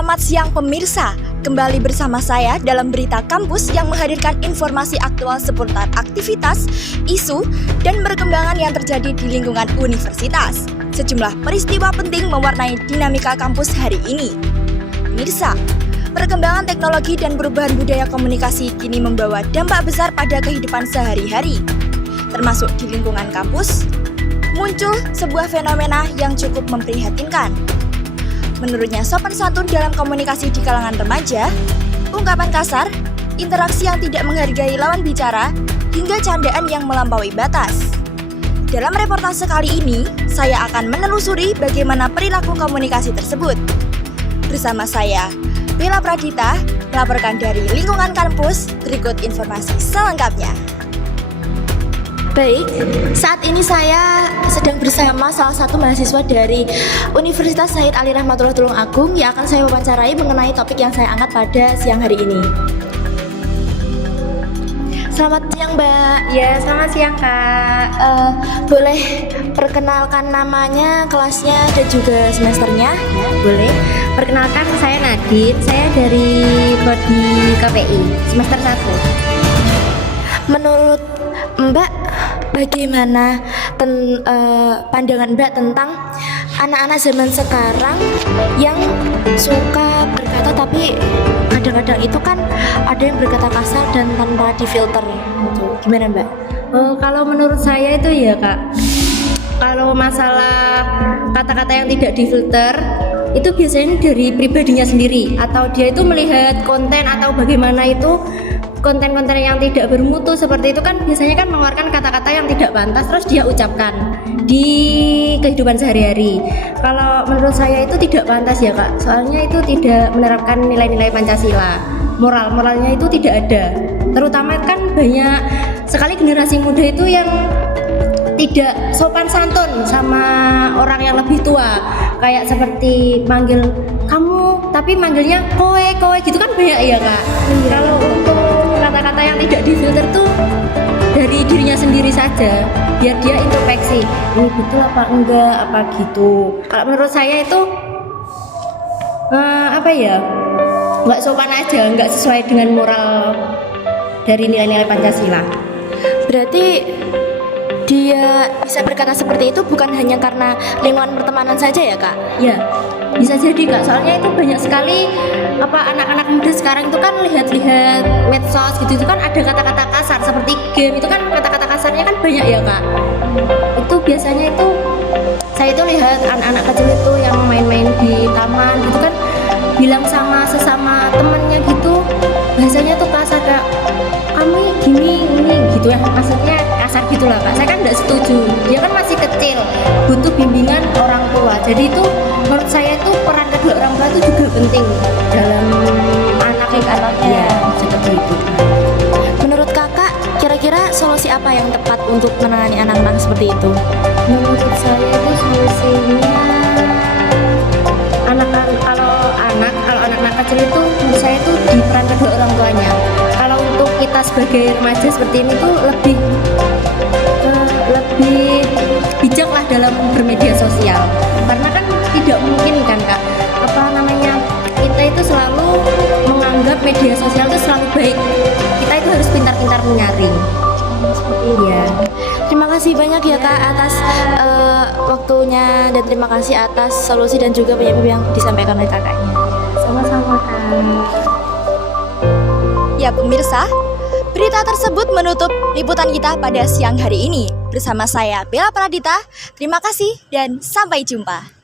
Selamat siang pemirsa, kembali bersama saya dalam Berita Kampus yang menghadirkan informasi aktual seputar aktivitas, isu, dan perkembangan yang terjadi di lingkungan universitas. Sejumlah peristiwa penting mewarnai dinamika kampus hari ini. Pemirsa, perkembangan teknologi dan perubahan budaya komunikasi kini membawa dampak besar pada kehidupan sehari-hari. Termasuk di lingkungan kampus, muncul sebuah fenomena yang cukup memprihatinkan. Menurutnya sopan santun dalam komunikasi di kalangan remaja, ungkapan kasar, interaksi yang tidak menghargai lawan bicara, hingga candaan yang melampaui batas. Dalam reportase kali ini, saya akan menelusuri bagaimana perilaku komunikasi tersebut. Bersama saya, Bella Pradita, melaporkan dari lingkungan kampus, berikut informasi selengkapnya. Baik, saat ini saya sedang bersama salah satu mahasiswa dari Universitas Said Ali Rahmatullah Tulungagung yang akan saya wawancarai mengenai topik yang saya angkat pada siang hari ini. Selamat siang, Mbak. Ya, selamat siang, Kak. Boleh perkenalkan namanya, kelasnya, dan juga semesternya? Ya, boleh. Perkenalkan, saya Nadine. Saya dari Prodi KPI, semester 1. Menurut Mbak, bagaimana pandangan Mbak tentang anak-anak zaman sekarang yang suka berkata tapi kadang-kadang itu kan ada yang berkata kasar dan tanpa difilter gitu. Gimana Mbak? Kalau menurut saya itu ya, Kak, kalau masalah kata-kata yang tidak difilter itu biasanya dari pribadinya sendiri, atau dia itu melihat konten atau bagaimana itu konten-konten yang tidak bermutu seperti itu kan biasanya kan mengeluarkan kata-kata yang tidak pantas terus dia ucapkan di kehidupan sehari-hari. Kalau menurut saya itu tidak pantas ya, Kak, soalnya itu tidak menerapkan nilai-nilai Pancasila. Moralnya itu tidak ada. Terutama kan banyak sekali generasi muda itu yang tidak sopan santun sama orang yang lebih tua, kayak seperti manggil kamu tapi manggilnya kowe gitu kan banyak ya, Kak. Kalau untuk kata-kata yang tidak difilter tuh dari dirinya sendiri saja, biar dia introspeksi ini betul apa enggak apa gitu. Kalau menurut saya itu nggak sopan aja, nggak sesuai dengan moral dari nilai-nilai Pancasila. Berarti dia bisa berkata seperti itu bukan hanya karena lingkungan pertemanan saja ya, Kak? Ya, bisa jadi, Kak, soalnya itu banyak sekali anak-anak muda sekarang itu kan lihat-lihat medsos gitu, itu kan ada kata-kata kasar seperti game, itu kan kata-kata kasarnya kan banyak ya, Kak. Itu biasanya itu saya itu lihat anak-anak kecil itu yang main-main di taman gitu kan bilang sama sesama temannya gitu, bahasanya tuh kasar, Kak, kamu gini gitu ya, maksudnya kasar gitulah, Kak. Saya kan nggak setuju, dia kan masih kecil, butuh bimbingan orang tua. Jadi itu menurut saya itu peran kedua orang tua itu juga penting dalam anaknya seperti itu. Menurut Kakak, kira-kira solusi apa yang tepat untuk menangani anak-anak seperti itu? Menurut saya itu solusinya kalau anak-anak kecil itu menurut saya itu di peran kedua orang tuanya. Kalau untuk kita sebagai remaja seperti ini tuh lebih bijak lah dalam bermedia sosial, karena kan tidak mungkin kan, Kak, kita itu selalu menganggap media sosial itu selalu baik. Kita itu harus pintar-pintar menyaring. Iya. Terima kasih banyak ya, Kak, atas waktunya, dan terima kasih atas solusi dan juga penyebab yang disampaikan oleh kakaknya. Sama-sama, Kak. Ya pemirsa, berita tersebut menutup liputan kita pada siang hari ini. Bersama saya Bella Pradita, terima kasih dan sampai jumpa.